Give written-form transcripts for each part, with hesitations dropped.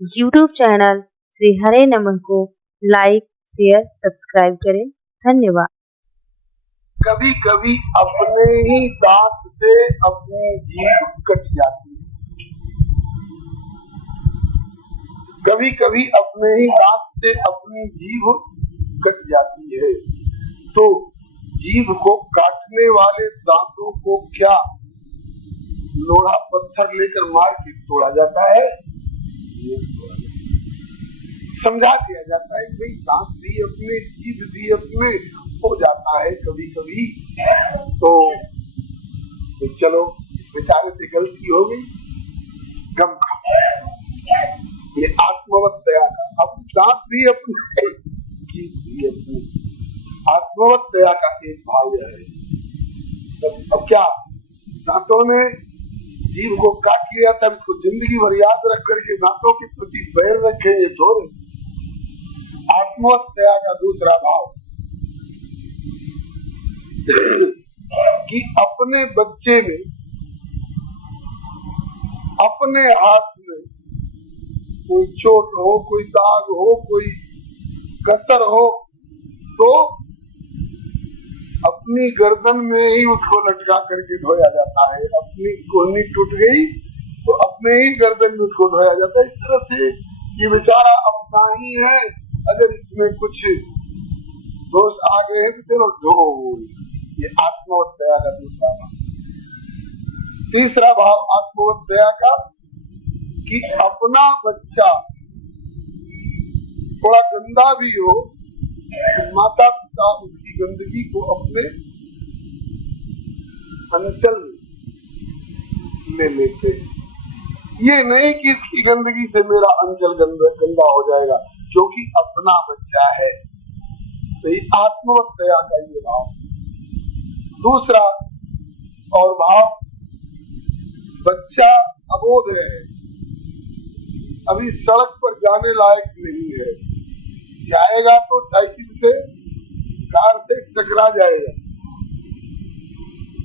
YouTube channel Shri हरे नमः को like, share, subscribe करें। धन्यवाद। कभी कभी अपने ही दांत से अपनी जीभ कट जाती है। कभी कभी अपने ही दांत से अपनी जीभ कट जाती है। तो जीभ को काटने वाले दांतों को क्या लोहा पत्थर लेकर मार के तोड़ा जाता है? समझा दिया जाता है कि दांत भी अपने, जीभ भी अपने, हो जाता है कभी कभी। तो चलो, इस बेचारे से गलती हो गई, गम खा। ये आत्मवत दया का, अब दांत भी अपने, जीभ भी अपने, आत्मवत दया का एक भाव है। अब क्या, दांतों ने जीव को काट लिया, तब इसको जिंदगी भर याद रख करके दांतों के प्रति बैर रखेंगे थोड़े। आत्मवत दया का दूसरा भाव कि अपने बच्चे में, अपने हाथ में कोई चोट हो, कोई दाग हो, कोई कसर हो, तो अपनी गर्दन में ही उसको लटका करके धोया जाता है। अपनी कोहनी टूट गई तो अपने ही गर्दन में उसको धोया जाता है। इस तरह से ये बेचारा अपना ही है, अगर इसमें कुछ दोष आ गए हैं तो चलो ढो। ये आत्मवत दया का दूसरा भाव। तीसरा भाव आत्मवत दया का कि अपना बच्चा थोड़ा गंदा भी हो, माता पिता उसकी गंदगी को अपने अंचल ले लेते। ये नहीं कि इसकी गंदगी से मेरा अंचल गंदा हो जाएगा, क्योंकि अपना बच्चा है। तो ये आत्मवत दया का ये भाव। दूसरा और भाव, बच्चा अबोध है, अभी सड़क पर जाने लायक नहीं है, जाएगा तो साइकिल से, कार से टकरा जाएगा,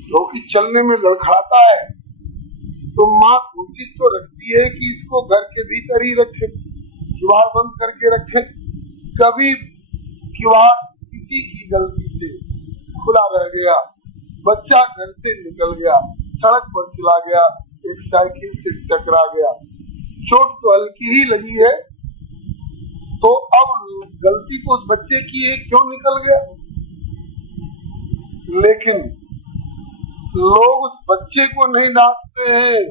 क्योंकि चलने में लड़खड़ाता है। तो माँ कोशिश तो रखती है कि इसको घर के भीतर ही रखे, किवाड़ बंद करके रखे। कभी किवाड़ किसी की गलती से खुला रह गया, बच्चा घर से निकल गया, सड़क पर चला गया, एक साइकिल से टकरा गया, चोट तो हल्की ही लगी है, तो अब गलती तो उस बच्चे की है, क्यों निकल गया? लेकिन लोग उस बच्चे को नहीं डांटते हैं,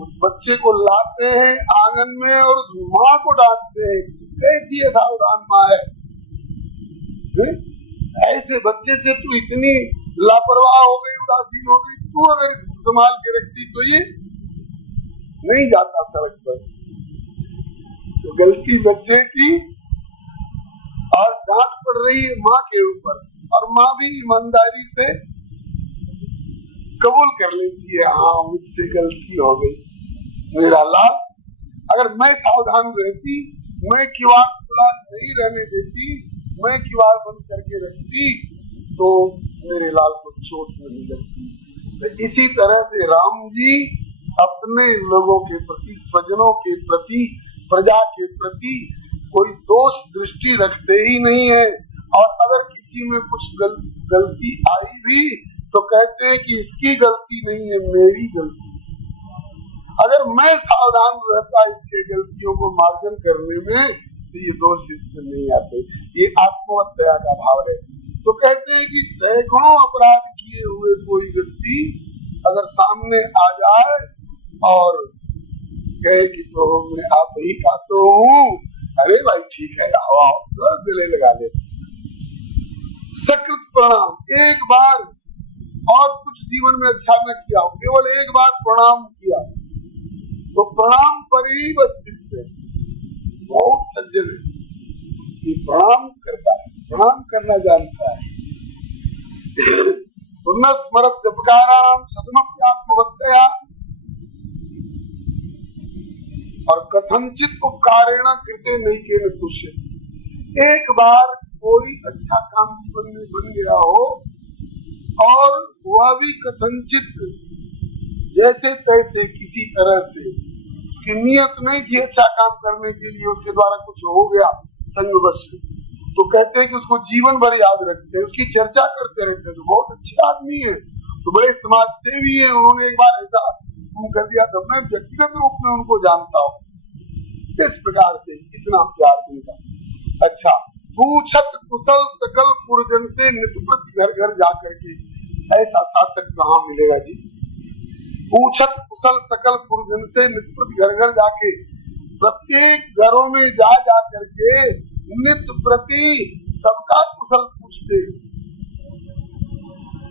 उस बच्चे को लाते हैं आंगन में और उस माँ को डांटते हैं, कैसी सावधान माँ है, ऐसे बच्चे से तू इतनी लापरवाह हो गई, उदासीन हो गई, तू अगर संभाल के रखती तो ये नहीं जाता सड़क पर। तो गलती बच्चे की और डांट पड़ रही है माँ के ऊपर, और माँ भी ईमानदारी से कबूल कर लेती है, हाँ मुझसे गलती हो गई, मेरा लाल, अगर मैं सावधान रहती, मैं किवाड़ खुला नहीं रहने देती, मैं किवाड़ बंद करके रखती, तो मेरे लाल को चोट नहीं लगती। तो इसी तरह से राम जी अपने लोगों के प्रति, स्वजनों के प्रति, प्रजा के प्रति कोई दोष दृष्टि रखते ही नहीं है। और अगर किसी में कुछ गलती आई भी तो कहते हैं कि इसकी गलती नहीं है, मेरी गलती। अगर मैं सावधान रहता इसके गलतियों को मार्जन करने में, तो ये दोष इसमें नहीं आते। ये आत्मवत दया का भाव है। तो कहते हैं कि सैकड़ों अपराध किए हुए कोई व्यक्ति अगर सामने आ जाए और कहे कि तो मैं आप ही का तो हूँ, अरे भाई ठीक है, आओ तो गले लगा ले, सकृत प्रणाम, एक बार और कुछ जीवन में अच्छा न किया, केवल एक बार प्रणाम किया तो प्रणाम पर ही बस है। बहुत सज्जन है, ये प्रणाम करता है, प्रणाम करना जानता है। पुनः स्मरत जपकाराम सदमप्यात्मवत्तया और कथनचित उपकारेण कृते नैकेन तुष्य। एक बार कोई अच्छा काम जीवन में बन गया हो और वह भी कथनचित जैसे तैसे किसी तरह से उसकी नीयत नहीं थी अच्छा काम करने के लिए, उसके द्वारा कुछ हो गया संगवश, तो कहते हैं कि उसको जीवन भर याद रखते हैं, उसकी चर्चा करते रहते हैं। तो बहुत अच्छे आदमी है, तो बड़े समाज सेवी है। उन्होंने एक बार ऐसा कर दिया था, मैं व्यक्तिगत रूप में उनको जानता हूँ, किस प्रकार से इतना प्यार देगा। अच्छा, पूछत कुशल सकल पुरजन से नित्य प्रति घर घर जाकर के, ऐसा शासक कहाँ मिलेगा जी। पूछत कुशल सकल पुरजन से नित्य प्रति घर घर जाके, प्रत्येक घरों में जा करके नित्य प्रति सबका कुशल पूछते।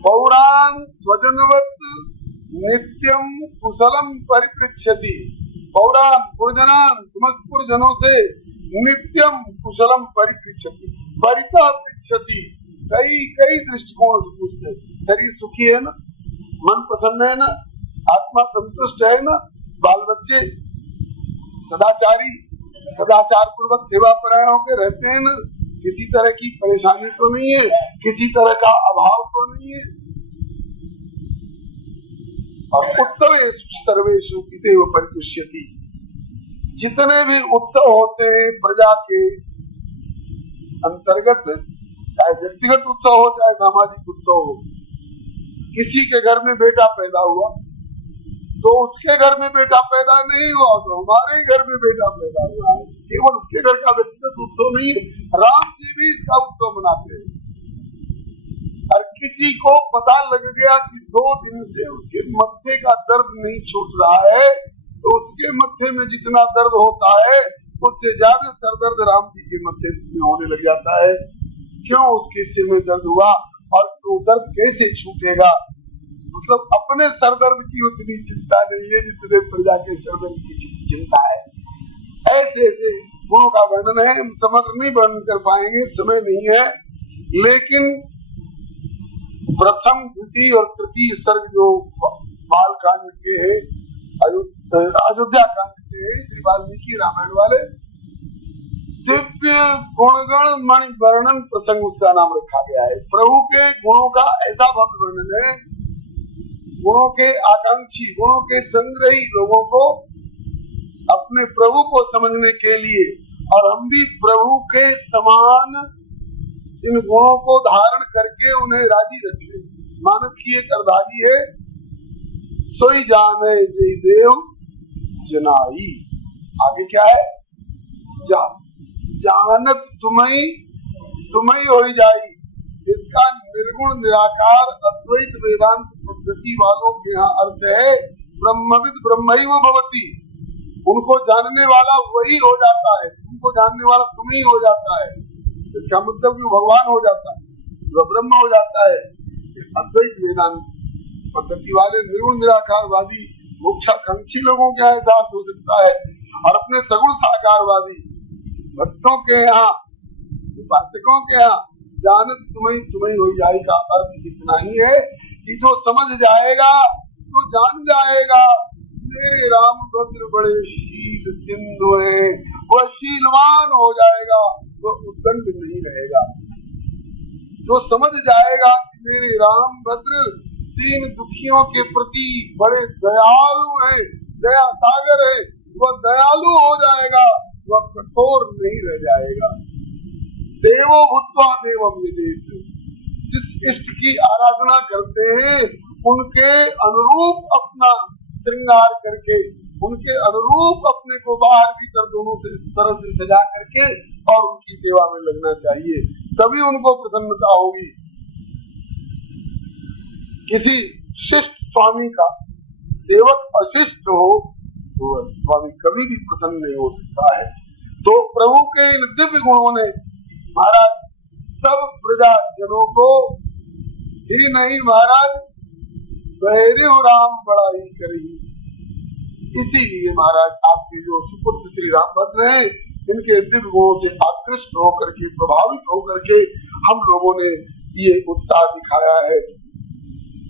पौराण स्वजनवत नित्यम कुशलम परिपृच्छति, पौराण पुरजनान समस्त पुरजनों से नित्यम कुशलम परिपृच्छति, परितः पृच्छति, कई कई दृष्टिकोण से पूछते। शरीर सुखी है ना, मन प्रसन्न है ना, आत्मा संतुष्ट है ना, बाल बच्चे सदाचारी सदाचार पूर्वक सेवा परायण होकर रहते हैं ना, किसी तरह की परेशानी तो नहीं है, किसी तरह का अभाव तो नहीं है। और उत्सवेषु सर्वेषु पितेव परितुष्यति, जितने भी उत्सव होते हैं प्रजा के अंतर्गत, चाहे व्यक्तिगत उत्सव हो चाहे सामाजिक उत्सव हो, किसी के घर में बेटा पैदा हुआ तो उसके घर में बेटा पैदा नहीं हुआ तो हमारे घर में बेटा पैदा हुआ है, केवल उसके घर का व्यक्तिगत उत्सव नहीं है। राम जी भी इसका उत्सव मनाते हैं। और किसी को पता लग गया कि 2 दिन से उसके मत्थे का दर्द नहीं छूट रहा है, तो उसके मत्थे में जितना दर्द होता है उससे ज्यादा सर दर्द राम जी के मत्थे में होने लग जाता है। क्यों उसके सिर में दर्द हुआ और वो दर्द कैसे छूटेगा। मतलब अपने सरदर्द की उतनी चिंता नहीं है जितने प्रजा के सरदर्द की चिंता है। ऐसे ऐसे गुणों का वर्णन है, हम समग्र नहीं वर्णन कर पाएंगे, समय नहीं है। लेकिन प्रथम द्वितीय और तृतीय सर्ग जो बाल कांड के है, अयोध्या कांड के है, श्री वाल्मीकि रामायण वाले, दिव्य गुणगण मणि वर्णन प्रसंग उसका नाम रखा गया है। प्रभु के गुणों का ऐसा भव्य वर्णन है, गुणों के आकांक्षी, गुणों के संग्रही लोगों को अपने प्रभु को समझने के लिए, और हम भी प्रभु के समान इन गुणों को धारण करके उन्हें राजी रखें। मानस की एक अर्धाली है, सोई जाने जय देव जनाई। आगे क्या है, जानत तुम्हें हो जाई। इसका निर्गुण निराकार अद्वैत वेदांत पद्धति वालों के यहाँ अर्थ है ब्रह्मविद ब्रह्मैव भवति। उनको जानने वाला वही हो जाता है, उनको जानने वाला तुम ही हो जाता है। इसका मतलब कि भगवान हो जाता है, वह ब्रह्म हो जाता है। अद्वैत वेदांत पद्धति वाले निर्गुण निराकारवादी मोक्षाकांक्षी लोगों के यहाँ ऐसा अर्थ हो सकता है। और अपने सगुण साकारवादी भक्तों के यहाँ, उपासकों के यहाँ जानत तुम्हें हो जाए का अर्थ इतना ही है कि जो समझ जाएगा तो जान जाएगा मेरे रामभद्र बड़े शील सिंधु है, वह शीलवान हो जाएगा, वह उद्दंड नहीं रहेगा। जो समझ जाएगा कि मेरे रामभद्र दीन दुखियों के प्रति बड़े दयालु हैं, दया सागर है, वह दयालु हो जाएगा, वह कठोर नहीं रह जाएगा। देवो भूत्वा देवम विदेत, जिस इष्ट की आराधना करते हैं उनके अनुरूप अपना श्रृंगार करके, उनके अनुरूप अपने को बाहर भीतर दोनों से तरह से सजा करके और उनकी सेवा में लगना चाहिए, तभी उनको प्रसन्नता होगी। किसी शिष्ट स्वामी का सेवक अशिष्ट हो तो स्वामी कभी भी प्रसन्न नहीं हो सकता है। तो प्रभु के इन दिव्य गुणों ने महाराज सब प्रजा जनों को ही नहीं महाराज बहरे राम बड़ाई करी। इसीलिए महाराज आपके जो सुपुत्र श्री रामभद्र हैं, इनके दिव्य गुणों से आकृष्ट होकर के, प्रभावित होकर के हम लोगों ने ये उत्साह दिखाया है।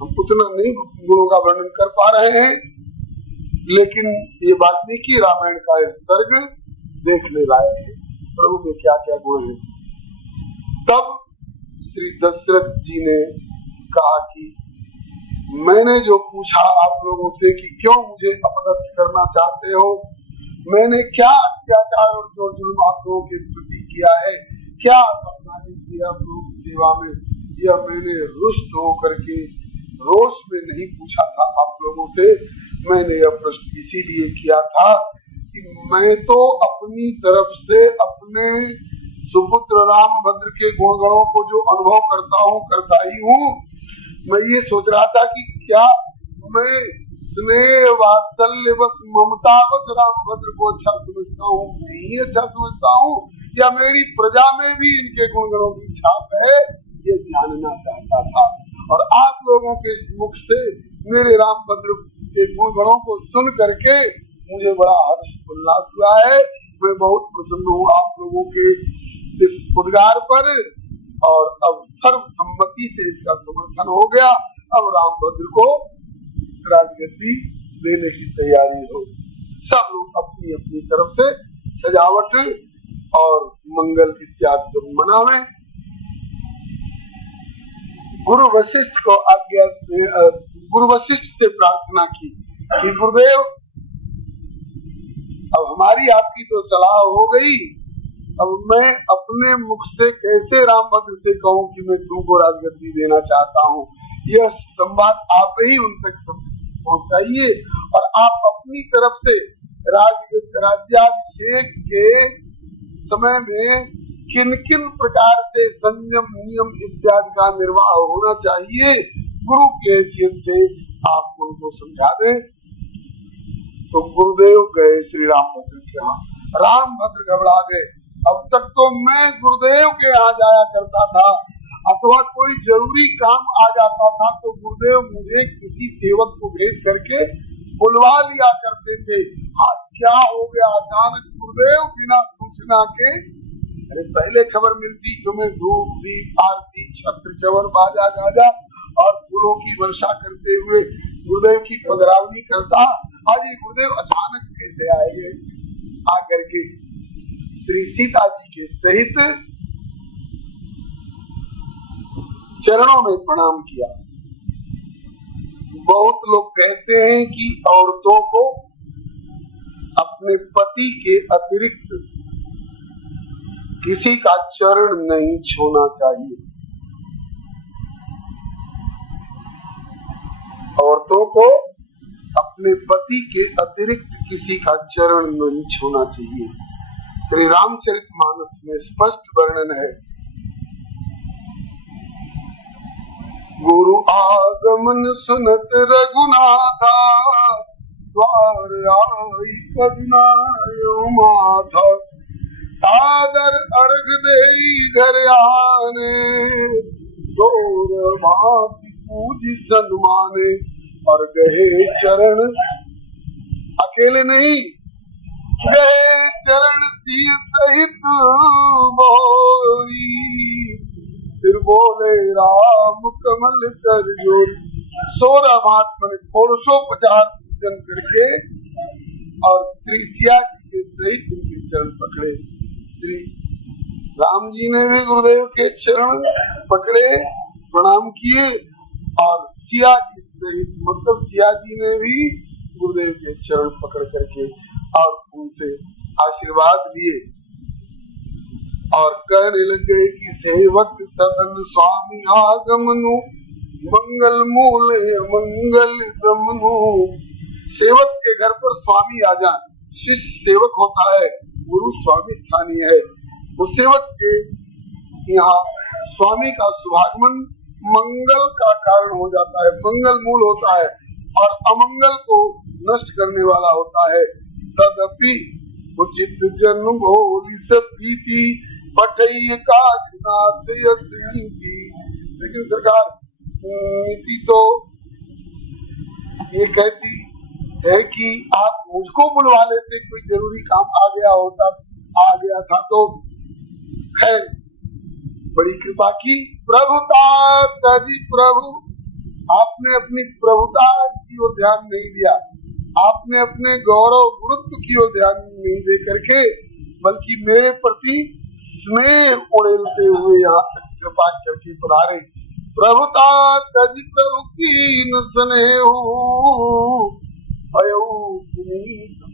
हम उतना नहीं गुणों का वर्णन कर पा रहे हैं, लेकिन ये वाल्मीकि रामायण का सर्ग देखने लायक है, प्रभु में क्या क्या गुण है। तब श्री दशरथ जी ने कहा कि मैंने जो पूछा आप लोगों से कि क्यों मुझे अपदस्थ करना चाहते हो, मैंने क्या अत्याचार और जो जुल्म आप लोगों के प्रति किया है, क्या बदनामी किया प्रभु की सेवा में, यह मैंने रुष्ट होकर के रोष में नहीं पूछा था आप लोगों से। मैंने यह प्रश्न इसीलिए किया था कि मैं तो अपनी तरफ से अपने सुपुत्र रामभद्र के गुणगणों को जो अनुभव करता ही हूँ। मैं ये सोच रहा था कि क्या मैं स्नेह वात्सल्य बस ममता बस रामभद्र को अच्छा समझता हूँ, नहीं अच्छा समझता हूँ, या मेरी प्रजा में भी इनके गुणगणों की छाप है, ये जानना चाहता था। और आप लोगों के मुख से मेरे रामभद्र के गुणगणों को सुन करके मुझे बड़ा हर्ष उल्लास हुआ है। मैं बहुत प्रसन्न हूँ आप लोगों के इस उद्गार पर, और अब सर्वसम्मति से इसका समर्थन हो गया। अब रामभद्र को राजगद्दी देने की तैयारी हो। सब लोग अपनी अपनी तरफ से सजावट और मंगल इत्यादि सब मनावे। गुरु वशिष्ठ को आज्ञा, गुरु वशिष्ठ से प्रार्थना की कि गुरुदेव अब हमारी आपकी तो सलाह हो गई, अब मैं अपने मुख से कैसे रामभद्र से कहूँ कि मैं तुमको राजगद्दी देना चाहता हूँ। यह संवाद आप ही उन तक पहुँचाइए, और आप अपनी तरफ से राज्याभिषेक के समय में किन किन प्रकार से संयम नियम इत्यादि का निर्वाह होना चाहिए, गुरु की हैसियत से आप उनको समझा दें। तो गुरुदेव गए श्री रामभद्र के यहाँ। रामभद्र घबरा गए। अब तक तो मैं गुरुदेव के यहाँ जाया करता था, अथवा कोई जरूरी काम आ जाता था तो गुरुदेव मुझे किसी सेवक को भेज करके बुलवा लिया करते थे। आज क्या हो गया अचानक गुरुदेव बिना सूचना के? अरे पहले खबर मिलती तुम्हें धूप दीप आरती छत्र चवर बाजा गाजा और फूलों की वर्षा करते हुए गुरुदेव की पधरावनी करता। आज ये गुरुदेव अचानक कैसे आएंगे? आकर के श्री सीता जी के सहित चरणों में प्रणाम किया। बहुत लोग कहते हैं कि औरतों को अपने पति के अतिरिक्त किसी का चरण नहीं छूना चाहिए। औरतों को अपने पति के अतिरिक्त किसी का चरण नहीं छूना चाहिए। श्री रामचरितमानस में स्पष्ट वर्णन है। गुरु आगमन सुनत रघुनाथा, द्वार आई पदनायो माथा, सादर अर्घ देई घर आने, भांति पूज सन्माने, और गहे चरण अकेले नहीं, गहे चरण सिय सहित मोरी, फिर बोले राम कमल कर जोरी। 16 महात्मा ने 450 पूजन करके और श्री सिया जी के सहित उनके चरण पकड़े। श्री राम जी ने भी गुरुदेव के चरण पकड़े, प्रणाम किए, और सिया जी सहित मतलब सिया जी ने भी गुरुदेव के चरण पकड़ करके और उनसे आशीर्वाद लिए और कहने लग गए कि सेवक सदन स्वामी आगमनु, मंगल मूल मंगल दमनु। सेवक के घर पर स्वामी आ जाए, शिष्य सेवक होता है, गुरु स्वामी स्थानीय है। तो सेवक के यहाँ स्वामी का शुभागमन मंगल का कारण हो जाता है, मंगल मूल होता है और अमंगल को नष्ट करने वाला होता है। तदपि उचित जन भोली सप्रीति, पठई काज नाथ नीति। लेकिन सरकार नीति तो ये कहती है कि आप मुझको बुलवा लेते, कोई जरूरी काम आ गया था तो खैर बड़ी कृपा की। प्रभुता तदि प्रभु, आपने अपनी प्रभुता की ओर ध्यान नहीं दिया, आपने अपने गौरव गुरुत्व की ओर ध्यान नहीं दे करके बल्कि मेरे प्रति स्नेह उड़ेलते हुए यहाँ कृपा करके पधारे। प्रभुता तदि प्रभु की स्नेह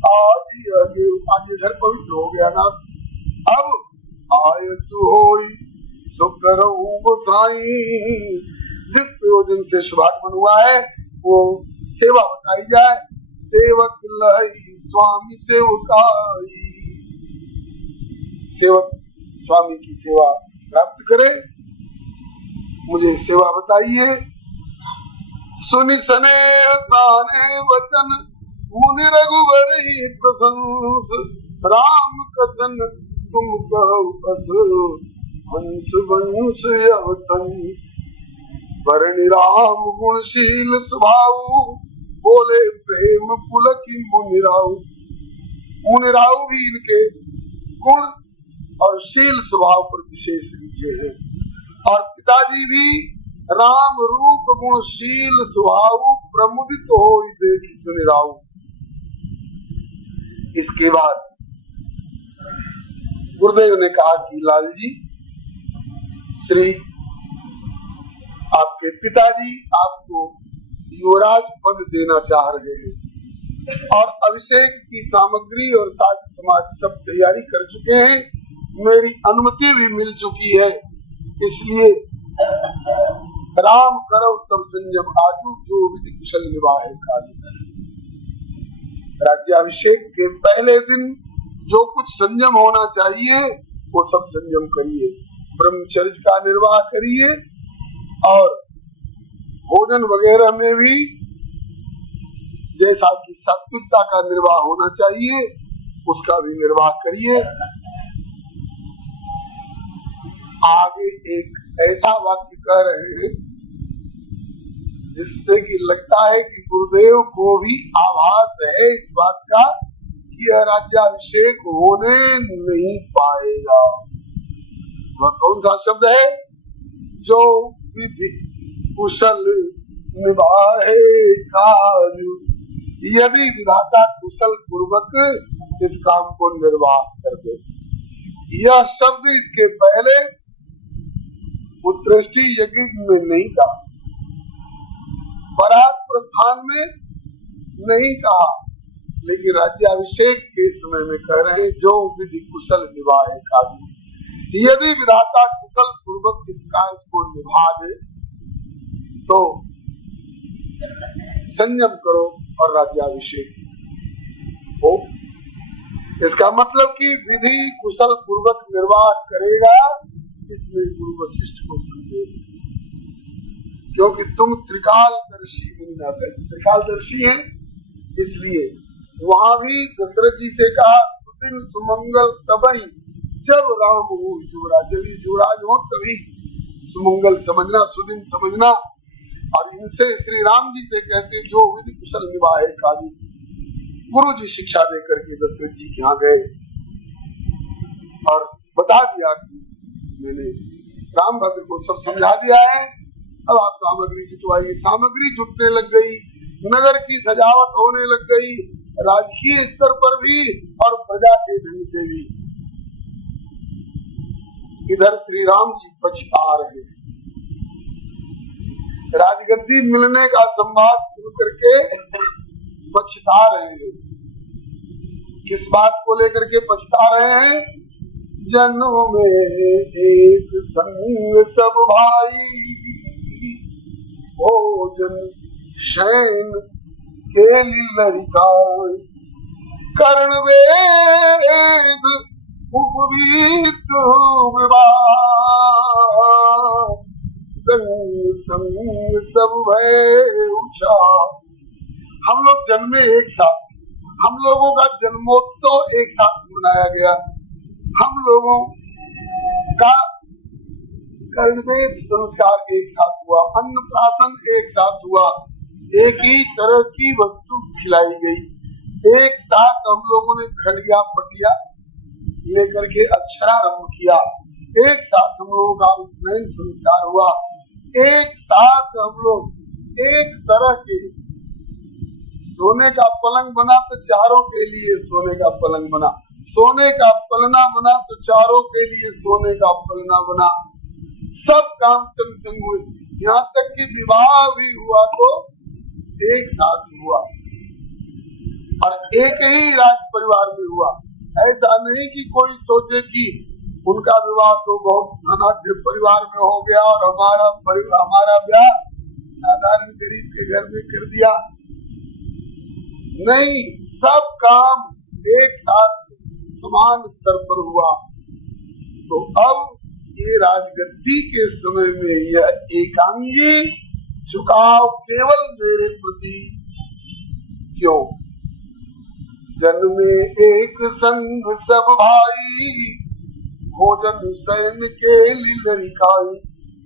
आगे घर पवित्र हो गया ना। अब आयसु होई सुकरऊ गोसाई, जिस प्रयोजन से शुभागमन हुआ है वो सेवा बताई जाए। सेवक लई स्वामी सेवकाई, सेवक स्वामी की सेवा प्राप्त करे, मुझे सेवा बताइए। सुनि स्नेह ताने वचन मुनि रघुवर ही प्रशंस, राम कसन तुम कहो बस हंस वंश अवतंस। वरनि राम गुणशील स्वभाव, बोले प्रेम पुलकी मुनिराव। मुनिराव भी इनके गुण और शील स्वभाव पर विशेष रीझे हैं, और पिताजी भी राम रूप गुणशील स्वभाव प्रमुदित हो देखी सुनिराव। इसके बाद गुरुदेव ने कहा कि लाल जी, श्री आपके पिताजी आपको युवराज पद देना चाह रहे हैं, और अभिषेक की सामग्री और साज समाज सब तैयारी कर चुके हैं, मेरी अनुमति भी मिल चुकी है। इसलिए राम करो सब संयम आजू, जो विधि कुशल निभाए काज। राज्याभिषेक के पहले दिन जो कुछ संयम होना चाहिए वो सब संयम करिए, ब्रह्मचर्य का निर्वाह करिए, और भोजन वगैरह में भी जैसा कि सात्विकता का निर्वाह होना चाहिए उसका भी निर्वाह करिए। आगे एक ऐसा वाक्य कह रहे हैं जिससे कि लगता है कि गुरुदेव को भी आभास है इस बात का कि यह राज्याभिषेक होने नहीं पाएगा। वह कौन सा शब्द है? जो विधि कुशल निभाए कार्य, यदि विधाता कुशल पूर्वक इस काम को निर्वाह कर दे। यह शब्द इसके पहले उत्कृष्टि यज्ञ में नहीं कहा, बरात प्रस्थान में नहीं कहा, लेकिन राज्याभिषेक के समय में कह रहे हैं जो विधि कुशल निभाए कार्य। यदि विधाता कुशल पूर्वक इस कार्य को निभा दे तो संयम करो और राज्याभिषेक हो। इसका मतलब कि विधि कुशल पूर्वक निर्वाह करेगा, इसमें गुरु वशिष्ठ को संदेह, क्योंकि तुम त्रिकालदर्शी मुनिनाथ है, त्रिकालदर्शी है, इसलिए वहां भी दशरथ जी से कहा सुदिन सुमंगल तबई जब राम हो युवराज, जब युवराज हो तभी सुमंगल समझना, सुदिन समझना। और इनसे श्री राम जी से कहते जो विधि कुशल निभाए कार्य। गुरु जी शिक्षा दे करके दशरथ जी के यहाँ गए और बता दिया कि मैंने रामभद्र को सब समझा दिया है, अब आप सामग्री जुटवाइए। सामग्री जुटने लग गई, नगर की सजावट होने लग गई, राजकीय स्तर पर भी और प्रजा के ढंग से भी। इधर श्री राम जी पछता रहे, राजगद्दी मिलने का संवाद शुरू करके पछता रहे हैं। किस बात को लेकर के पछता रहे हैं? जन्म में एक संग सब भाई, भोजन शयन के ललिता, कर्ण वेद उपवीत विवाह, संग संग सब भय उषा। हम लोग जन्मे एक साथ, हम लोगों का जन्मोत्सव एक साथ मनाया गया, हम लोगों का कर्णवेद संस्कार एक साथ हुआ, अन्नप्राशन एक साथ हुआ, एक ही तरह की वस्तु खिलाई गई, एक साथ हम लोगों ने खड़िया पटिया लेकर के अक्षरारंभ किया, एक साथ हम लोगों का उपनयन संस्कार हुआ, एक साथ हम लोग एक तरह के सोने का पलंग बना तो चारों के लिए सोने का पलंग बना, सोने का पलना बना तो चारों के लिए सोने का पलना बना, सब काम संग संग हुए, यहाँ तक कि विवाह भी हुआ तो एक साथ हुआ। और एक ही राज परिवार में हुआ। ऐसा नहीं कि कोई सोचे कि उनका विवाह तो बहुत धनाढ्य परिवार में हो गया और हमारा ब्याह साधारण गरीब के घर में कर दिया। नहीं, सब काम एक साथ समान स्तर पर हुआ। तो अब ये राजगद्दी के समय में यह एकांगी झुकाव केवल मेरे प्रति क्यों? जन्मे एक संग सब भाई, भोजन सैन के लड़काई,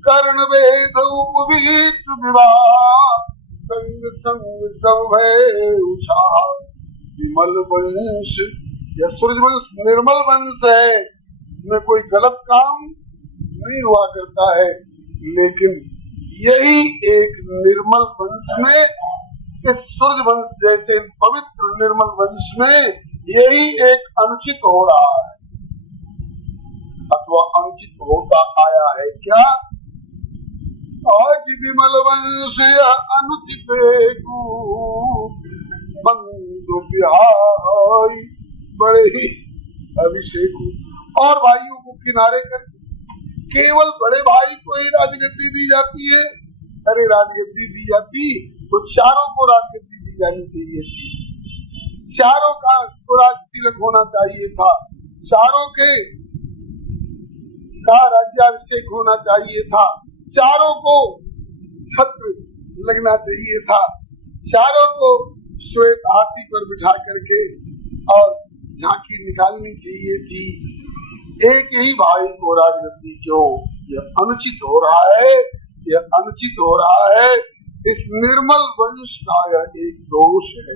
कर्ण वेद उपवीत विवाह, संग संग सब है उछाह। विमल वंश या सूर्यवंश निर्मल वंश है, इसमें कोई गलत काम नहीं हुआ करता है, लेकिन यही एक निर्मल वंश में, इस सूर्यवंश जैसे पवित्र निर्मल वंश में यही एक अनुचित हो रहा है अथवा अनुचित होता आया है। क्या आज विमल वंश अनुचित बंधु बिहाई बड़े ही अभिषेक और भाइयों को किनारे कर केवल बड़े भाई को ही राजगद्दी दी जाती है। अरे राजगद्दी दी जाती तो चारों को राजगद्दी दी जानी चाहिए थी, चारों का तो राजतिलक होना चाहिए था, चारों के का राज्याभिषेक होना चाहिए था, चारों को छत्र लगना चाहिए था, चारों को श्वेत हाथी पर बिठा करके और झांकी निकालनी चाहिए थी। एक ही भाई को राजगद्दी क्यों? यह अनुचित हो रहा है, यह अनुचित हो रहा है। इस निर्मल वंश का यह एक दोष है।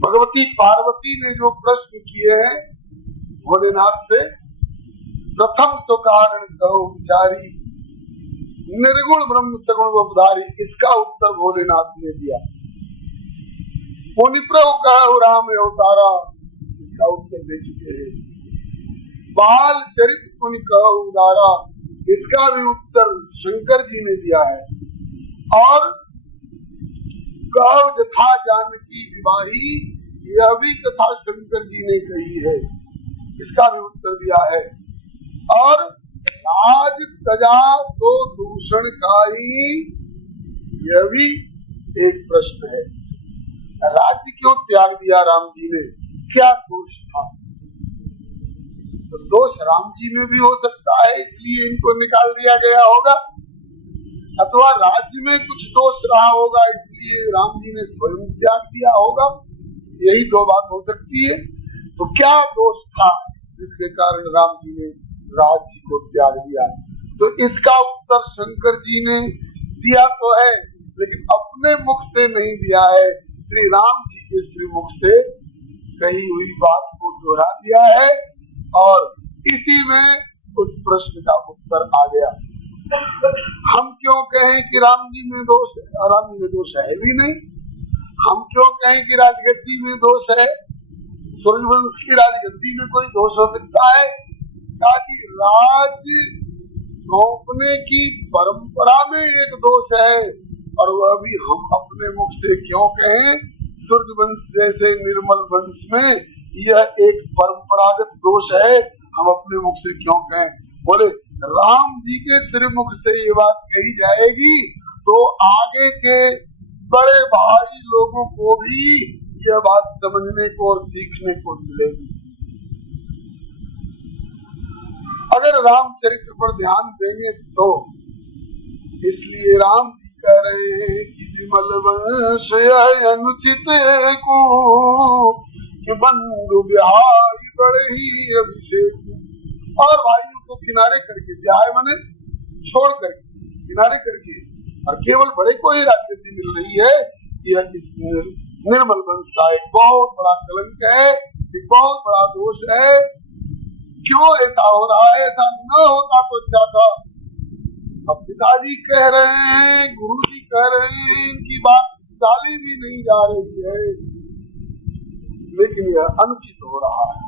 भगवती पार्वती ने जो प्रश्न किए हैं भोलेनाथ से, प्रथम सो कारण कहो विचारी, निर्गुण ब्रह्म सगुण उपधारी, इसका उत्तर भोलेनाथ ने दिया। मुनि प्रभु कहो राम अवतारा, इसका उत्तर दे चुके हैं। बाल चरित मुनि कहो उदारा, इसका भी उत्तर शंकर जी ने दिया है। और कहो यथा जानकी विवाही, यह भी कथा शंकर जी ने कही है, इसका भी उत्तर दिया है। और राज तजा तो दूषण कारी, यह भी एक प्रश्न है। राज्य क्यों त्याग दिया राम जी ने? क्या दोष था? तो दोष राम जी में भी हो सकता है, इसलिए इनको निकाल दिया गया होगा, अथवा राज्य में कुछ दोष रहा होगा इसलिए राम जी ने स्वयं त्याग दिया होगा। यही दो बात हो सकती है। तो क्या दोष था जिसके कारण राम जी ने राज्य को त्याग दिया? तो इसका उत्तर शंकर जी ने दिया तो है, लेकिन अपने मुख से नहीं दिया है, श्री राम जी के श्रीमुख से कही हुई बात को दोहरा दिया है और इसी में उस प्रश्न का उत्तर आ गया। हम क्यों कहें कि राम जी में दोष है? राम जी में दोष है भी नहीं। हम क्यों कहें कि राजगद्दी में दोष है? सूर्यवंश की राजगद्दी में कोई दोष हो सकता है? ताकि राज सौंपने की परंपरा में एक दोष है, और वह भी हम अपने मुख से क्यों कहें? सूर्यवंश जैसे निर्मल वंश में यह एक परंपरागत दोष है, हम अपने मुख से क्यों कहें? बोले राम जी के श्रीमुख से ये बात कही जाएगी तो आगे के बड़े भारी लोगों को भी यह बात समझने को और सीखने को मिलेगी। अगर रामचरित्र पर ध्यान देंगे तो, इसलिए राम जी कह रहे हैं कि विमल वंश अनुचित को बंधु बिहाई बड़े ही अभिषेक, और भाइयों को किनारे करके, बिहाय माने छोड़ करके, किनारे करके, और केवल बड़े को ही राजगद्दी मिल रही है। यह इस निर्मल वंश का एक बहुत बड़ा कलंक है, एक बहुत बड़ा दोष है। क्यों ऐसा हो रहा है? ऐसा न होता तो अच्छा था। अब पिताजी कह रहे हैं, गुरु जी कह रहे हैं, इनकी बात डाली भी नहीं जा रही है, लेकिन यह अनुचित हो रहा है,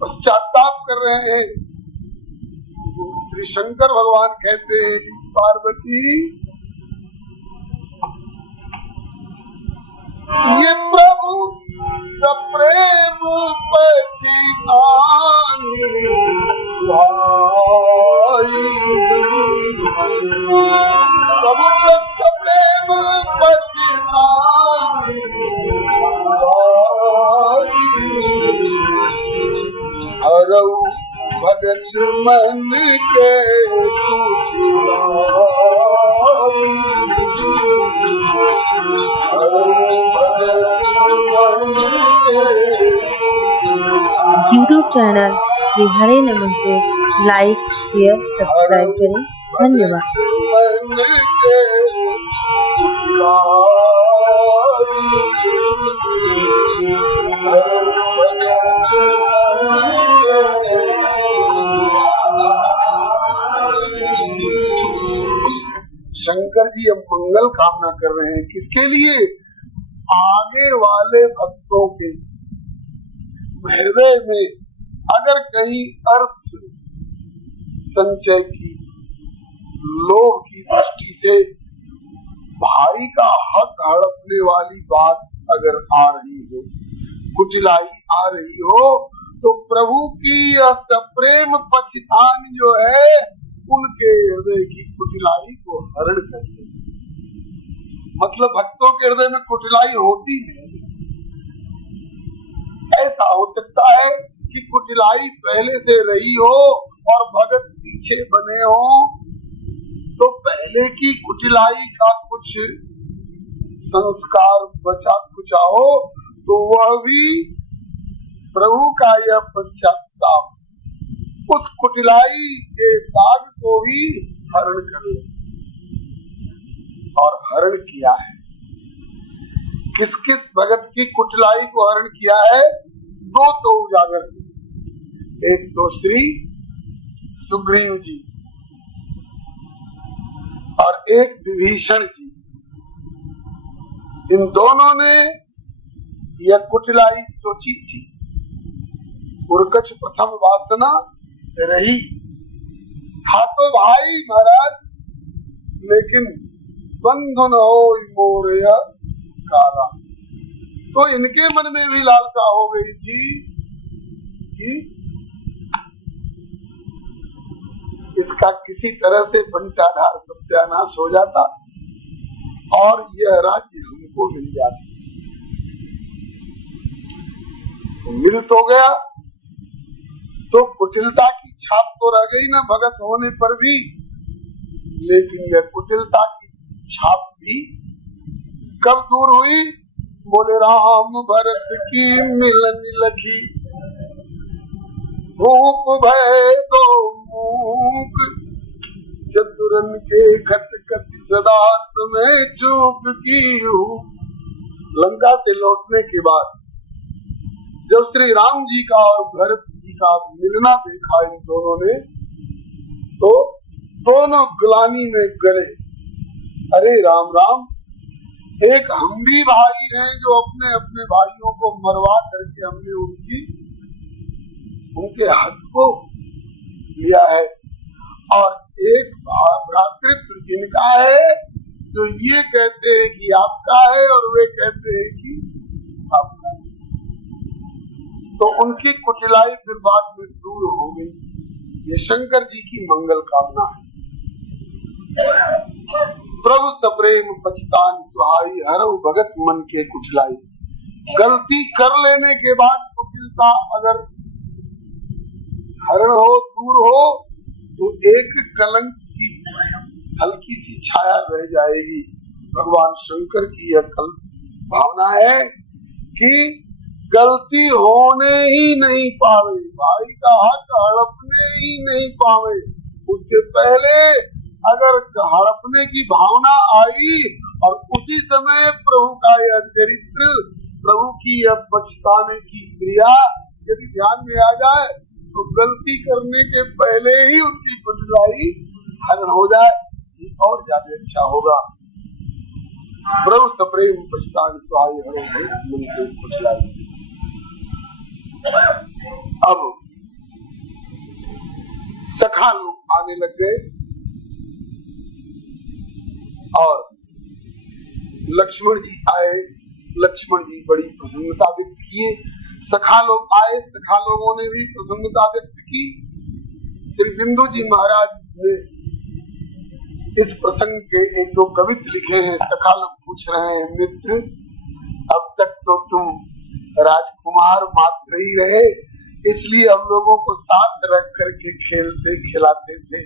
पश्चाताप कर रहे हैं। श्री शंकर भगवान कहते हैं कि पार्वती, ये प्रभु सप्रेम पछतानी सुहाई, प्रभु सप्रेम पछतानी सुहाई, हरऊ भगत मन के YouTube चैनल श्री हरे नमन को लाइक, शेयर, सब्सक्राइब करें। धन्यवाद। शंकर जी अब मंगल कामना कर रहे हैं, किसके लिए? आगे वाले भक्तों के हृदय में अगर कहीं अर्थ संचय की, लोभ की दृष्टि से भाई का हक हड़पने वाली बात अगर आ रही हो, कुचलाई आ रही हो, तो प्रभु की यह सप्रेम पछतान जो है उनके हृदय की कुचलाई को हरण करते। मतलब भक्तों के हृदय में कुचलाई होती है। ऐसा हो सकता है कि कुचलाई पहले से रही हो और भगत पीछे बने हो, तो पहले की कुचलाई का कुछ संस्कार बचा कुचा हो, तो वह भी प्रभु का यह पश्चाताप उस कुचलाई के दाग को भी हरण कर ले। और हरण किया है। किस किस भगत की कुचलाई को हरण किया है? दो तो उजागर, एक तो श्री सुग्रीव जी और एक विभीषण जी। इन दोनों ने यह कुचलाई सोची थी। उर्कच प्रथम वासना रही, था तो भाई महाराज, लेकिन बंधन हो मोरया काला। तो इनके मन में भी लालसा हो गई थी कि इसका किसी तरह से बंटाधार सत्यानाश हो जाता और यह राज्य हमको मिल जाता। मिल तो गया, तो कुटिलता की छाप तो रह गई ना भगत होने पर भी, लेकिन यह कुटिलता की छाप भी कब दूर हुई? बोले राम भरत की मिलन लगी, भूप भय दो मूक, चतुरन के खट खट सदा समय चूक की हूँ। लंका से लौटने के बाद जब श्री राम जी का और भरत जी का मिलना देखा इन दोनों ने, तो दोनों ग्लानि में गले। अरे राम राम, एक हम भी भाई हैं जो अपने अपने भाइयों को मरवा करके हमने उनके हक को लिया है, और एक भ्रातृत्व इनका है जो ये कहते हैं कि आपका है और वे कहते हैं कि आपका है। तो उनकी कुचलाई फिर बाद में दूर हो गई। ये शंकर जी की मंगल कामना है। प्रभु सप्रेम पछतान सुहाई, हरऊ भगत मन के कुचलाई। गलती कर लेने के बाद कुटिलता अगर हरण हो, दूर हो, तो एक कलंक की हल्की सी छाया रह जाएगी। भगवान शंकर की यह भावना है कि गलती होने ही नहीं पावे, भाई का हक हड़पने ही नहीं पावे। उससे पहले अगर हड़पने की भावना आई और उसी समय प्रभु का यह चरित्र, प्रभु की यह पछताने की क्रिया यदि ध्यान में आ जाए, तो गलती करने के पहले ही उनकी कुचलाई हरण हो जाए, और ज्यादा अच्छा होगा। प्रभु सप्रेम पछतान सुहाई, हरो मन के कुचलाई। अब सखा लोग आने लग गए और लक्ष्मण जी आए। लक्ष्मण जी बड़ी प्रसन्नता व्यक्त किए। सखा लोग आए, सखा लोगों ने भी प्रसन्नता व्यक्त की। श्री बिंदु जी महाराज ने इस प्रसंग के एक दो कवित्व लिखे हैं। सखा लोग पूछ रहे हैं, मित्र अब तक तो तुम राजकुमार मात्र ही रहे, इसलिए हम लोगों को साथ रख करके खेलते खिलाते थे,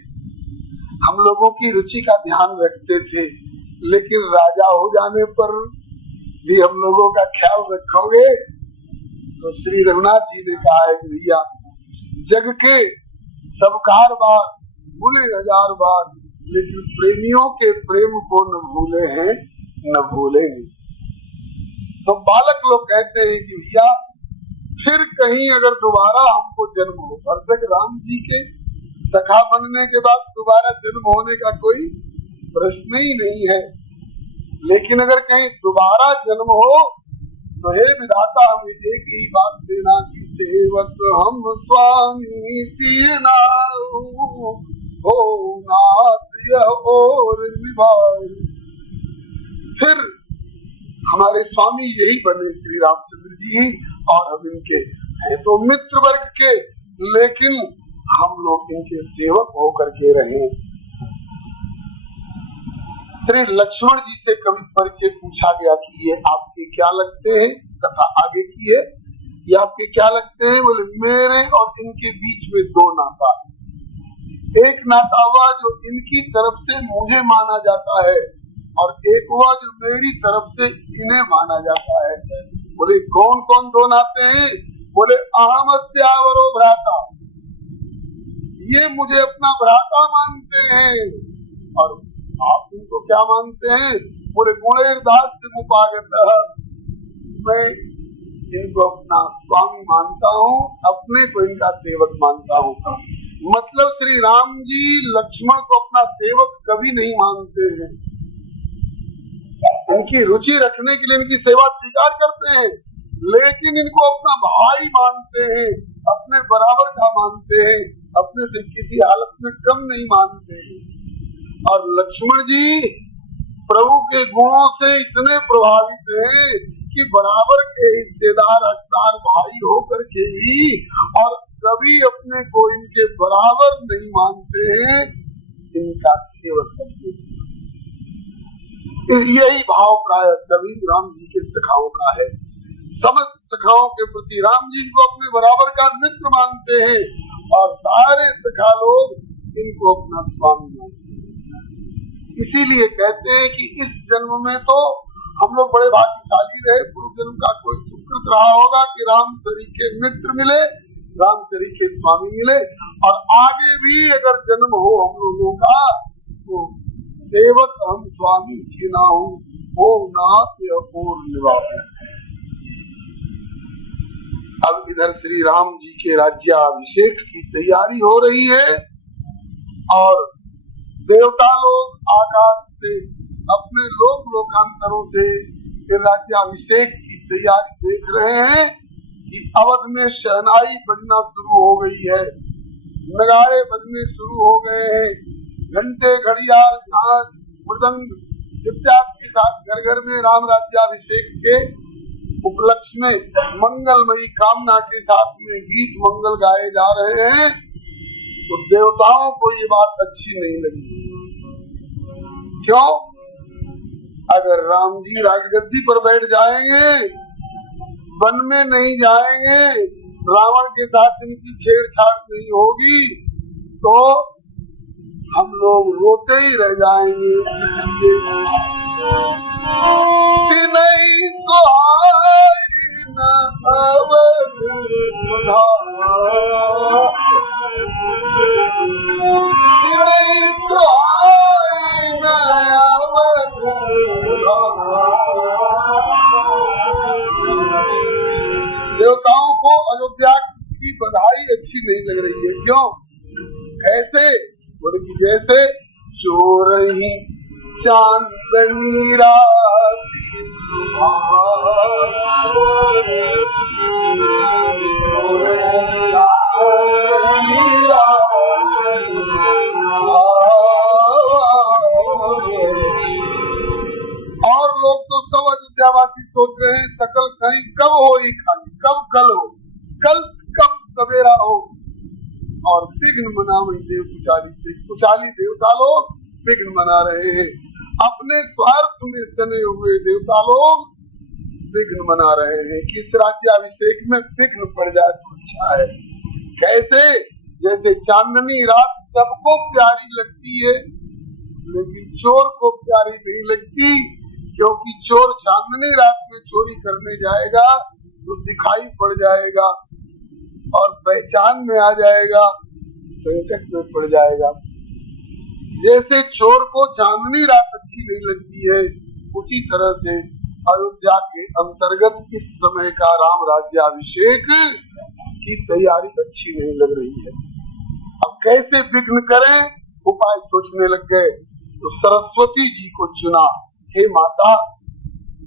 हम लोगों की रुचि का ध्यान रखते थे, लेकिन राजा हो जाने पर भी हम लोगों का ख्याल रखोगे? तो श्री रघुनाथ जी ने कहा है कि भैया जग के सब कारबार भूले 1000 बार, लेकिन प्रेमियों के प्रेम को न भूले हैं न भूलेंगे। तो बालक लोग कहते हैं कि भैया फिर कहीं अगर दोबारा हमको जन्म हो, भरतक राम जी के सखा बनने के बाद दोबारा जन्म होने का कोई प्रश्न ही नहीं है, लेकिन अगर कहीं दोबारा जन्म हो तो हे विधाता हमें एक ही बात देना कि सेवक हम स्वामी सीना हो नाथ यह और निभाए। फिर हमारे स्वामी यही बने श्री रामचंद्र जी, और हम इनके हैं तो मित्र वर्ग के, लेकिन हम लोग इनके सेवक होकर के रहे। श्री लक्ष्मण जी से कभी परिचय पूछा गया कि ये आपके क्या लगते हैं, कथा आगे की है, ये आपके क्या लगते हैं? बोले मेरे और इनके बीच में दो नाता, एक नाता हुआ जो इनकी तरफ से मुझे माना जाता है, और एक हुआ जो मेरी तरफ से इन्हें माना जाता है। बोले कौन कौन दो नाते हैं? बोले अहमस्यावरो भ्राता, ये मुझे अपना भ्राता मानते हैं, और आप इनको क्या मानते हैं? बोले गुणेरदास से मुपागत, मैं इनको अपना स्वामी मानता हूँ, अपने को इनका सेवक मानता हूँ। मतलब श्री राम जी लक्ष्मण को अपना सेवक कभी नहीं मानते हैं, इनकी रुचि रखने के लिए इनकी सेवा स्वीकार करते हैं, लेकिन इनको अपना भाई मानते हैं, अपने बराबर का मानते हैं, अपने से किसी हालत में कम नहीं मानते हैं। और लक्ष्मण जी प्रभु के गुणों से इतने प्रभावित हैं कि बराबर के हिस्सेदार हकदार भाई होकर के ही, और कभी अपने को इनके बराबर नहीं मानते हैं, इनका सेवक करते हैं। यही भाव प्राय सभी राम जी के सखाओं का है। समस्त सखाओं के प्रति राम जी को अपने बराबर का मित्र मानते हैं, और सारे सखा लोग इनको अपना स्वामी मानते हैं। इसीलिए कहते हैं कि इस जन्म में तो हम लोग बड़े भाग्यशाली रहे, पूर्व जन्म का कोई सुकृत रहा होगा कि राम सरीखे मित्र मिले, राम सरीखे स्वामी मिले, और आगे भी अगर जन्म हो हम लोगों का तो सेवक हम स्वामी सीना हो वो नाथ और निवास। अब इधर श्री राम जी के राज्याभिषेक की तैयारी हो रही है, और देवता लोग आकाश से अपने लोकांतरों से राज्याभिषेक की तैयारी देख रहे हैं कि अवध में शहनाई बजना शुरू हो गई है, नगाड़े बजने शुरू हो गए हैं, घंटे घड़ियाल झांझ मृदंग इत्यादि के साथ घर घर में राम राज्याभिषेक के उपलक्ष्य में मंगलमयी कामना के साथ में गीत मंगल गाए जा रहे हैं। तो देवताओं को ये बात अच्छी नहीं लगी। क्यों? अगर राम जी राजगद्दी पर बैठ जाएंगे, वन में नहीं जाएंगे, रावण के साथ इनकी छेड़छाड़ नहीं होगी, तो हम लोग रोते ही रह जाएंगे। इसलिए नहीं देवताओं को अयोध्या की बधाई अच्छी नहीं लग रही है। क्यों? ऐसे बोले कि जैसे चोर ही चांदनी रात और लोग तो सब अयोध्यावासी सोच रहे हैं सकल कहीं कब होई खानी कब कल हो, कल कब सवेरा हो। और विघ्न मनावई देव कुचाली देवता लोग विघ्न मना रहे हैं। अपने स्वार्थ में सने हुए देवता लोग विघ्न मना रहे हैं कि इस राज्याभिषेक में विघ्न पड़ जाए तो अच्छा है। कैसे? जैसे चांदनी रात सबको प्यारी लगती है, लेकिन चोर को प्यारी नहीं लगती, क्योंकि चोर चांदनी रात में चोरी करने जाएगा तो दिखाई पड़ जाएगा और पहचान में आ जाएगा, संकट में पड़ जाएगा। जैसे चोर को चांदनी रात अच्छी नहीं लगती है, उसी तरह से अयोध्या के अंतर्गत इस समय का राम राज्याभिषेक की तैयारी अच्छी नहीं लग रही है। अब कैसे विघ्न करें, उपाय सोचने लग गए तो सरस्वती जी को चुना। हे माता,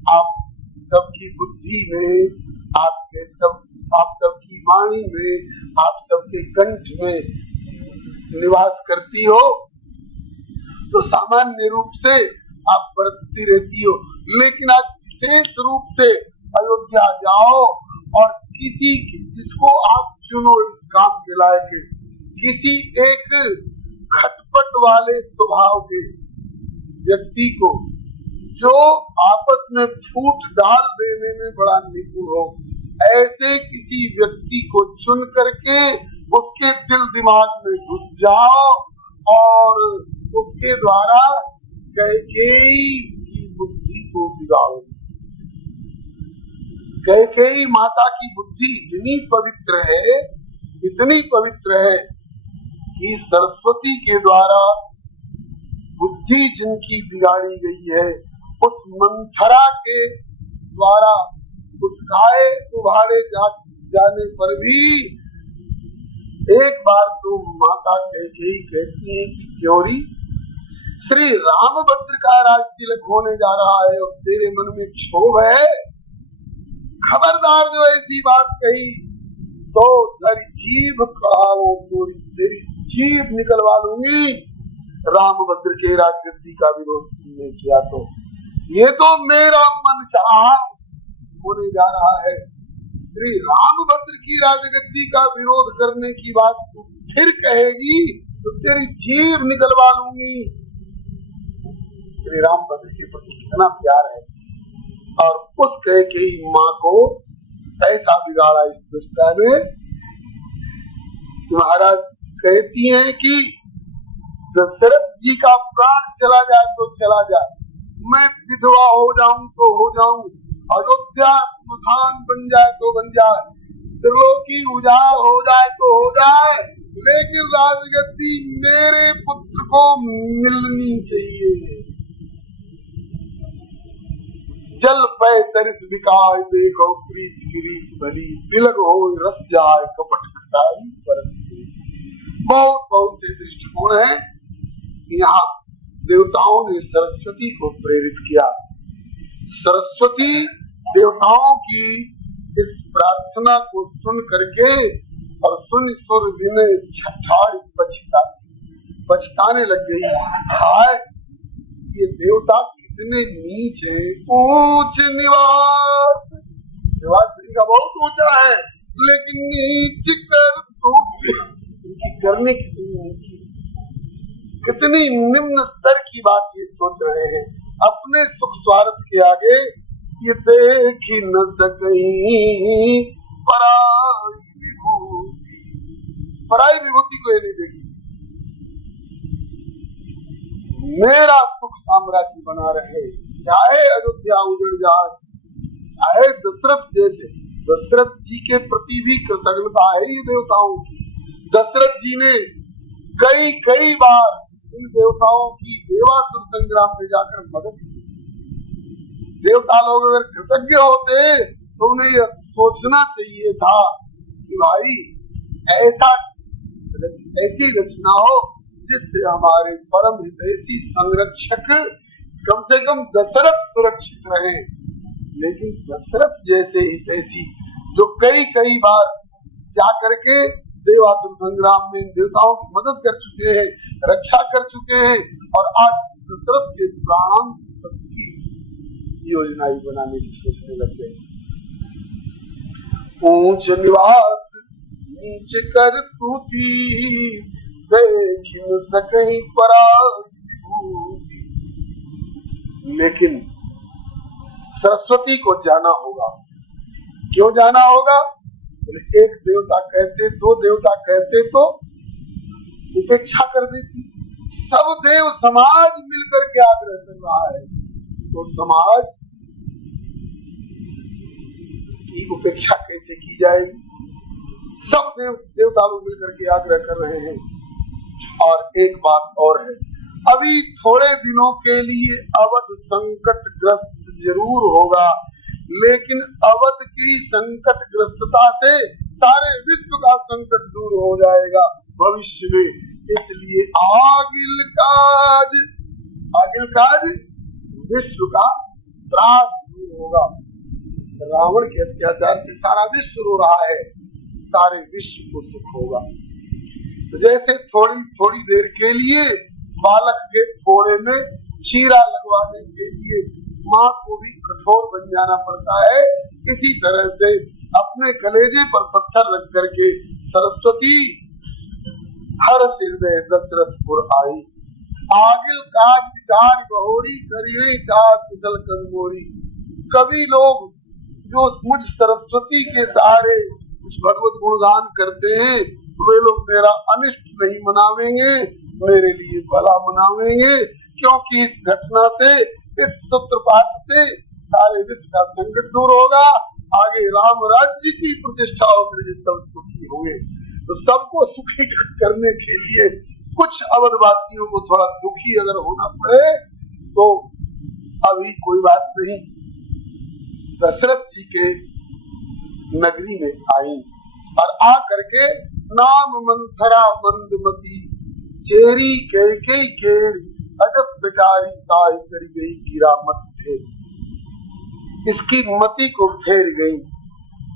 आप सबकी बुद्धि में, आप सबकी वाणी में, आप सबके कंठ में निवास करती हो, तो सामान्य रूप से आप बरतती रहती हो, लेकिन आज विशेष रूप से अयोध्या जाओ और जिसको आप चुनो इस काम के लायक, किसी एक खटपट वाले स्वभाव के व्यक्ति को, जो आपस में फूट डाल देने में बड़ा निपुण हो, ऐसे किसी व्यक्ति को चुन करके उसके दिल दिमाग में घुस जाओ और उसके द्वारा कैकेयी की बुद्धि को बिगाड़ो। कैकेयी माता की बुद्धि इतनी पवित्र है, इतनी पवित्र है कि सरस्वती के द्वारा बुद्धि जिनकी बिगाड़ी गई है, उस मंथरा के द्वारा उस गाय उभारे जाने पर भी एक बार तो माता कैकेयी कहती है कि क्योरी, श्री रामभद्र का राज तिलक होने जा रहा है और तेरे मन में क्षोभ है, खबरदार जो ऐसी बात कही तो तेरी जीभ कढ़ाओ, तेरी जीभ निकलवा लूंगी। रामभद्र के राजगद्दी का विरोध ने किया तो ये तो मेरा मन चाहा होने जा रहा है। श्री रामभद्र की राजगद्दी का विरोध करने की बात तू फिर कहेगी तो तेरी जीभ निकलवा लूंगी। श्री रामभद्र के प्रति कितना प्यार है, और उस कैकेयी माँ को ऐसा बिगाड़ा इस दुष्टा ने। महाराज कहती हैं कि दशरथ जी का प्राण चला जाए तो चला जाए, मैं विधवा हो जाऊं तो हो जाऊं, अयोध्या स्मशान बन जाए तो बन जाए, त्रिलोकी उजाड़ हो जाए तो हो जाए, लेकिन राजगद्दी मेरे पुत्र को मिलनी चाहिए। जल पै सरिस बिकाय देखो प्रीत गिरीश भली, तिलक हो रस जाए कपट खटाई परत। बहुत बहुत से दृष्टिकोण है। यहाँ देवताओं ने सरस्वती को प्रेरित किया। सरस्वती देवताओं की इस प्रार्थना को सुन करके और सुन सुर विनय छठाड़ी पछताने लग गई। हाय, ये देवता कितने नीच है, ऊंच निवास का बहुत ऊंचा है, लेकिन नीच कर करने कितनी निम्न स्तर की बात ये सोच रहे हैं। अपने सुख स्वार्थ के आगे ये देख ही न सकी पराई विभूति को ये नहीं देखी। मेरा सुख साम्राज्य बना रहे, चाहे अयोध्या उजड़ जाए, चाहे दशरथ जी के प्रति भी कृतज्ञता है ये देवताओं की। दशरथ जी ने कई बार इन देवताओं की देवासुर संग्राम में जाकर मदद की। देवता लोग अगर कृतज्ञ होते तो उन्हें यह सोचना चाहिए था कि भाई ऐसी रचना हो जिससे हमारे परम हितैषी संरक्षक कम से कम दशरथ सुरक्षित रहे। लेकिन दशरथ जैसे हितैषी जो कई बार जा करके देवासुर संग्राम में देवताओं की मदद कर चुके हैं, रक्षा कर चुके हैं, और आज दशरथ के प्राण की योजना ही बनाने की सोचने लग गए। ऊंच निवास नीच कर तू थी, देख न सकहीं पराई विभूति। लेकिन सरस्वती को जाना होगा। क्यों जाना होगा? एक देवता कहते, दो देवता कहते तो उपेक्षा कर देती। सब देव समाज मिलकर के आग्रह कर रहा है, तो समाज की उपेक्षा कैसे की जाएगी? सब देवता लोग मिलकर के आग्रह कर रहे हैं। और एक बात और है, अभी थोड़े दिनों के लिए अवध संकट ग्रस्त जरूर होगा, लेकिन अवध की संकट ग्रस्तता से सारे विश्व का संकट दूर हो जाएगा भविष्य में। इसलिए आगिल काज विश्व का त्रास दूर होगा। रावण के अत्याचार से सारा विश्व रो रहा है, सारे विश्व को सुख होगा। तो जैसे थोड़ी थोड़ी देर के लिए बालक के फोड़े में चीरा लगवाने के लिए माँ को भी कठोर बन जाना पड़ता है, इसी तरह से अपने कलेजे पर पत्थर रख करके सरस्वती हर हृदय दशरथपुर आई। आगिल काज विचार बहोरी, करिए चार कुशल कंगोरी। कवि लोग जो मुझ सरस्वती के सहारे कुछ भगवत गुणगान करते हैं, वे लोग मेरा अनिष्ट नहीं मनावेंगे, मेरे लिए भला मनावेंगे, क्योंकि इस घटना से, इस सूत्रपात से सारे विश्व का संकट दूर होगा। आगे राम राज्य की प्रतिष्ठा होकर सब सुखी होंगे। तो सबको सुखी करने के लिए कुछ अवधवासियों को थोड़ा दुखी अगर होना पड़े तो अभी कोई बात नहीं। दशरथ जी के नगरी में आई और आ करके नाम मंथरा मंदमती, चेरी कैकेयी केर, अजस बेचारी ताई कर गई गिरा मत थे। इसकी मति को फेर गई,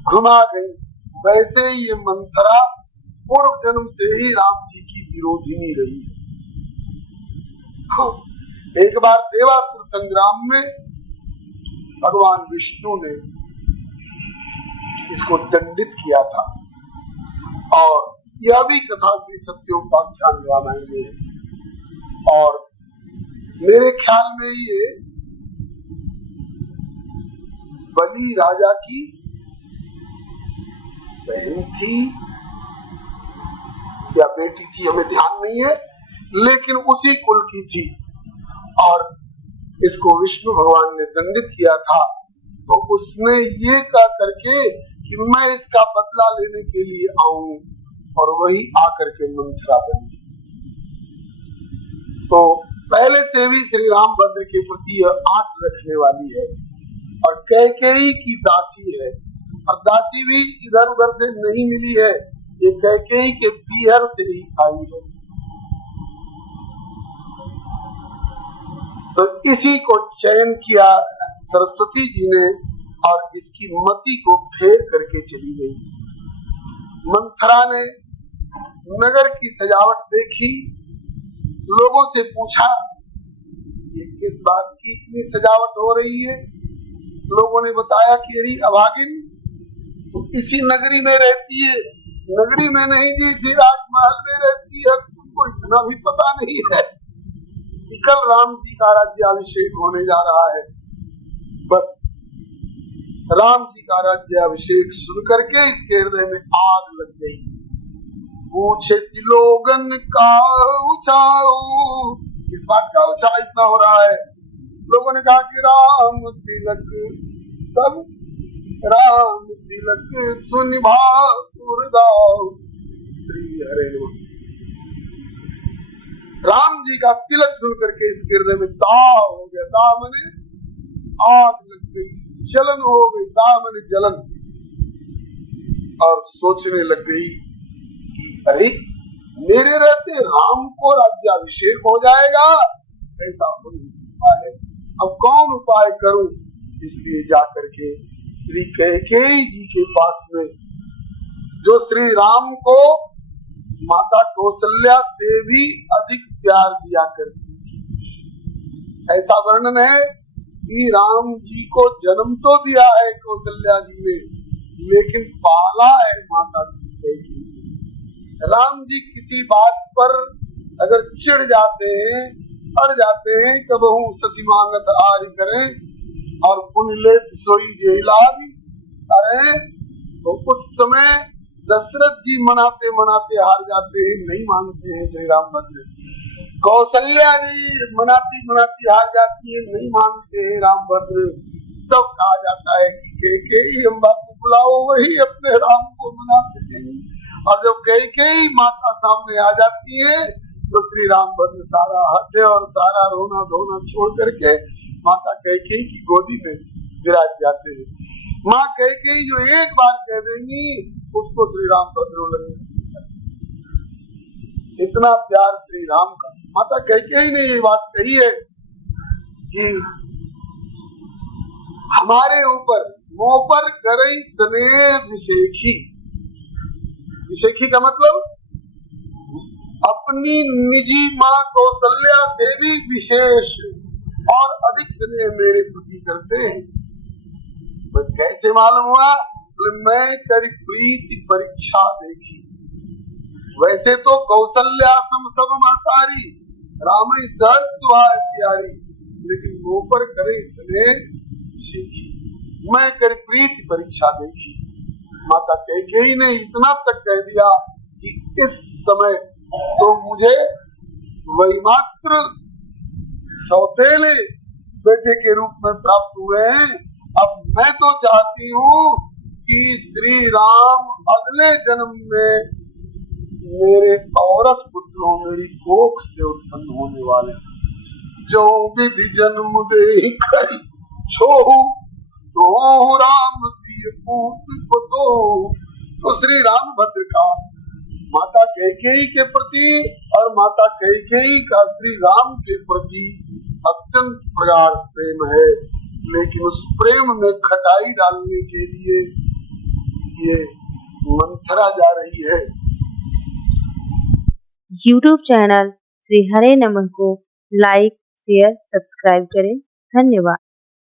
घुमा गई। वैसे ही ये मंथरा पूर्व जन्म से ही राम जी की विरोधिनी रही है। हाँ, एक बार देवासुर संग्राम में भगवान विष्णु ने इसको दंडित किया था, और यह भी कथा श्री सत्योपाख्यान रामायण में है। और मेरे ख्याल में ये बलि राजा की बहन थी या बेटी थी, हमें ध्यान नहीं है, लेकिन उसी कुल की थी। और इसको विष्णु भगवान ने दंडित किया था, तो उसने ये कह करके कि मैं इसका बदला लेने के लिए आऊं, और वही आकर के मंथरा बनी। तो पहले से भी श्री रामभद्र के प्रति आंख रखने वाली है, और कैकेयी की दासी है, और दासी भी इधर उधर से नहीं मिली है, ये कैकेयी के पीहर से ही आई है। तो इसी को चयन किया सरस्वती जी ने, और इसकी मति को फेर करके चली गई। मंथरा ने नगर की सजावट देखी, लोगों से पूछा ये किस बात की इतनी सजावट हो रही है। लोगों ने बताया कि अरे अभागिन, तू इसी नगरी में रहती है, नगरी में नहीं जी, इसी राजमहल में रहती है, तुमको इतना भी पता नहीं है कि कल राम जी का राज्याभिषेक होने जा रहा है। बस राम जी का राज्याभिषेक सुन करके इसके हृदय में आग लग गई। पूछे सिलोगन का उछाओ, इस बात का उछाल इतना हो रहा है। लोगों ने कहा कि राम तिलक सब, राम तिलक सुन भाकुर दाऊ, श्री हरे नमः। राम जी का तिलक सुन करके इस हृदय में दाह हो गया। दाह माने आग लग गई, जलन हो गई, दाह माने जलन। और सोचने लग गई कि अरे मेरे रहते राम को राज्याभिषेक हो जाएगा, ऐसा हो नहीं सकता है, अब कौन उपाय करूं। इसलिए जाकर के श्री कैकेयी जी के पास में, जो श्री राम को माता कौशल्या से भी अधिक प्यार दिया करती थी। ऐसा वर्णन है कि राम जी को जन्म तो दिया है कौशल्या जी ने, लेकिन पाला है माता कैकेयी। राम जी किसी बात पर अगर चिढ़ जाते हैं, अड़ जाते हैं, कबहू सती मांगत आर करें और पुण्य लेत सोई जेलाग। अरे तो उस समय दशरथ जी मनाते मनाते हार जाते हैं, नहीं मानते हैं जय राम भद्र। कौशल्या जी मनाती मनाती हार जाती है, नहीं मानते हैं राम भद्र। तब कहा जाता है कि कैकेयी अम्बा को बुलाओ, वही अपने राम को मना सकेंगी। और जब कैकेयी माता सामने आ जाती है तो श्री राम भद्र सारा हटे और सारा रोना धोना छोड़ करके माता कैकेयी की गोदी में विराज जाते हैं। माँ कैकेयी जो एक बार कह देंगी उसको श्री राम भद्र लगेंगे। इतना प्यार श्री राम का। माता कैकेयी ने ये बात कही है कि हमारे ऊपर मोह पर करई स्नेह विशेखी। विशेखी का मतलब अपनी निजी माँ कौशल्या से भी विशेष और अधिक स्नेह मेरे प्रति करते हैं। तो कैसे मालूम हुआ? मैं करी प्रीति परीक्षा देखी। वैसे तो कौशल्या सम सब मातारी, राम सहज सुहाए प्यारी, लेकिन वो पर करे स्नेह विशेखी। मैं करी प्रीति परीक्षा देखी। माता कैकेयी ने इतना तक कह दिया कि इस समय तो मुझे वही मात्र सौतेले बेटे के रूप में प्राप्त हुए हैं। अब मैं तो चाहती हूँ कि श्री राम अगले जन्म में मेरे औरस पुत्रों, मेरी कोख से उत्पन्न होने वाले, जो विधि जन्म दे करी छोहु तो राम सिय पूत पुतो। तो श्री राम भद्र का माता कैकेयी के प्रति और माता कैकेयी का श्री राम के प्रति अत्यंत प्रगाढ़ प्रेम है, लेकिन उस प्रेम में खटाई डालने के लिए ये मंथरा जा रही है। YouTube चैनल श्री हरे नमन को लाइक, शेयर, सब्सक्राइब करें। धन्यवाद।